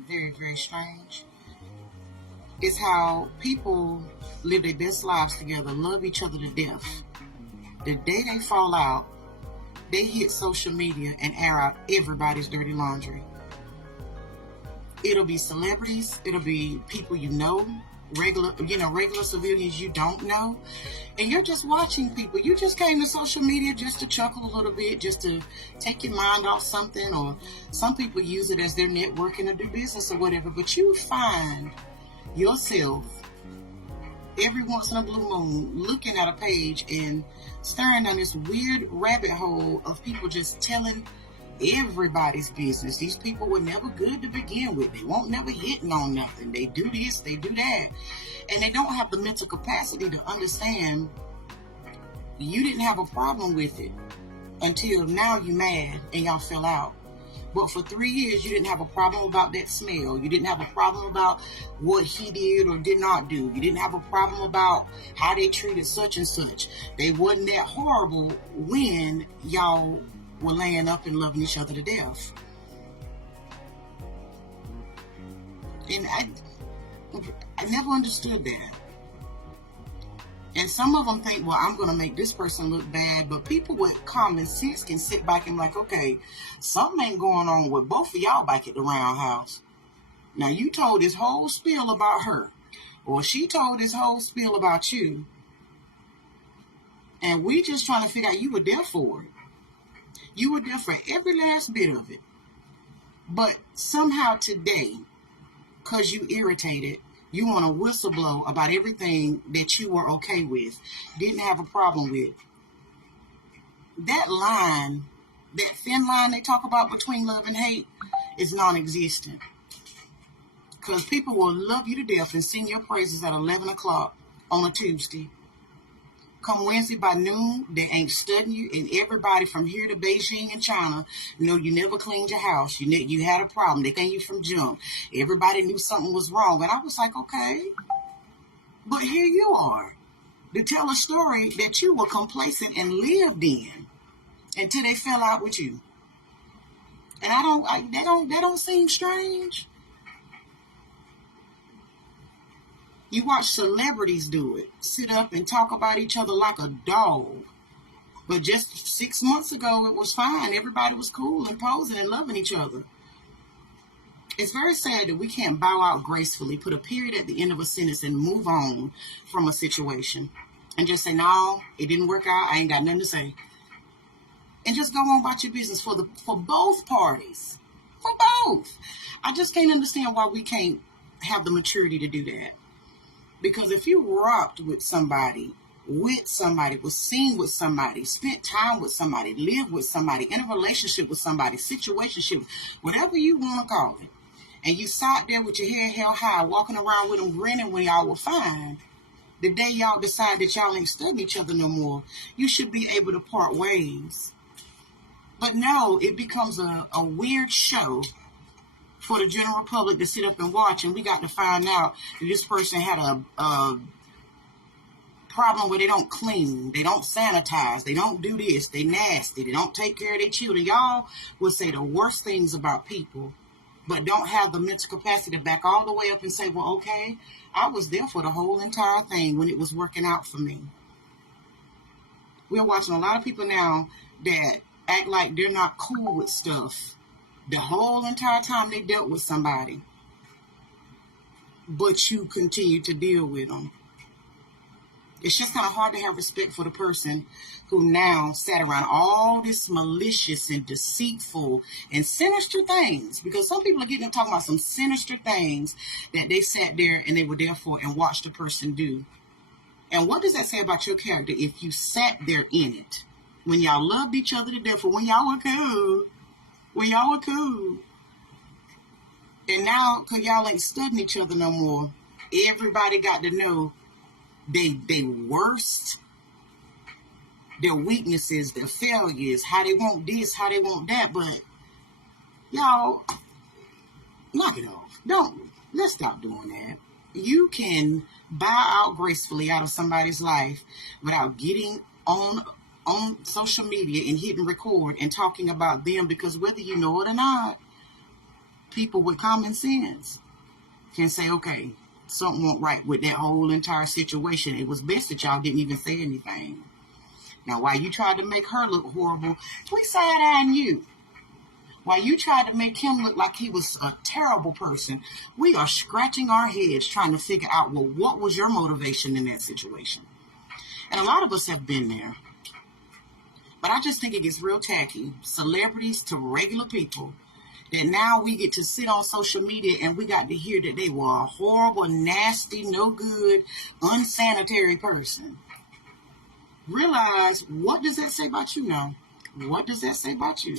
Very, very strange is how people live their best lives together, love each other to death. The day they fall out, they hit social media and air out everybody's dirty laundry. It'll be celebrities, it'll be people you know, regular civilians you don't know. And you're just watching people. You just came to social media just to chuckle a little bit, just to take your mind off something, or some people use it as their networking or do business or whatever. But you find yourself every once in a blue moon looking at a page and staring down this weird rabbit hole of people just telling everybody's business. These people were never good to begin with. They won't never hitting on nothing. They do this, they do that. And they don't have the mental capacity to understand you didn't have a problem with it until now you mad and y'all fell out. But for 3 years, you didn't have a problem about that smell. You didn't have a problem about what he did or did not do. You didn't have a problem about how they treated such and such. They wasn't that horrible when y'all were laying up and loving each other to death. And I never understood that. And some of them think, well, I'm going to make this person look bad. But people with common sense can sit back and be like, okay, something ain't going on with both of y'all back at the roundhouse. Now, you told this whole spiel about her, or she told this whole spiel about you. And we just trying to figure out you were there for it. You were there for every last bit of it. But somehow today, because you irritated, you want to whistleblow about everything that you were okay with, didn't have a problem with. That line, that thin line they talk about between love and hate, is non-existent. Because people will love you to death and sing your praises at 11 o'clock on a Tuesday. Come Wednesday by noon, they ain't studying you, and everybody from here to Beijing and China know you never cleaned your house. You had a problem. They think you from junk. Everybody knew something was wrong. And I was like, okay, but here you are to tell a story that you were complacent and lived in until they fell out with you. And that don't seem strange. You watch celebrities do it, sit up and talk about each other like a dog. But just 6 months ago, it was fine. Everybody was cool and posing and loving each other. It's very sad that we can't bow out gracefully, put a period at the end of a sentence, and move on from a situation. And just say, no, it didn't work out. I ain't got nothing to say. And just go on about your business for both parties. For both. I just can't understand why we can't have the maturity to do that. Because if you rocked with somebody, was seen with somebody, spent time with somebody, lived with somebody, in a relationship with somebody, situationship, whatever you want to call it, and you sat there with your head held high, walking around with them grinning when y'all were fine, the day y'all decide that y'all ain't studying each other no more, you should be able to part ways. But no, it becomes a weird show for the general public to sit up and watch, and we got to find out that this person had a problem where they don't clean, they don't sanitize, they don't do this, they nasty, they don't take care of their children. Y'all will say the worst things about people, but don't have the mental capacity to back all the way up and say, well, okay, I was there for the whole entire thing when it was working out for me. We're watching a lot of people now that act like they're not cool with stuff the whole entire time they dealt with somebody, but you continue to deal with them. It's just kind of hard to have respect for the person who now sat around all this malicious and deceitful and sinister things, because some people are getting to talking about some sinister things that they sat there and they were there for and watched the person do. And what does that say about your character if you sat there in it when y'all loved each other to death, or when y'all were cool? And now, because y'all ain't studying each other no more, everybody got to know they worst, their weaknesses, their failures, how they want this, how they want that. But y'all, knock it off. Let's stop doing that. You can bow out gracefully out of somebody's life without getting on social media and hitting record and talking about them, because whether you know it or not, people with common sense can say, okay, something went right with that whole entire situation. It was best that y'all didn't even say anything. Now, while you tried to make her look horrible, we side-eyeing you. While you tried to make him look like he was a terrible person, we are scratching our heads trying to figure out, well, what was your motivation in that situation? And a lot of us have been there. But I just think it gets real tacky. Celebrities to regular people. That now we get to sit on social media and we got to hear that they were a horrible, nasty, no good, unsanitary person. Realize, what does that say about you now? What does that say about you?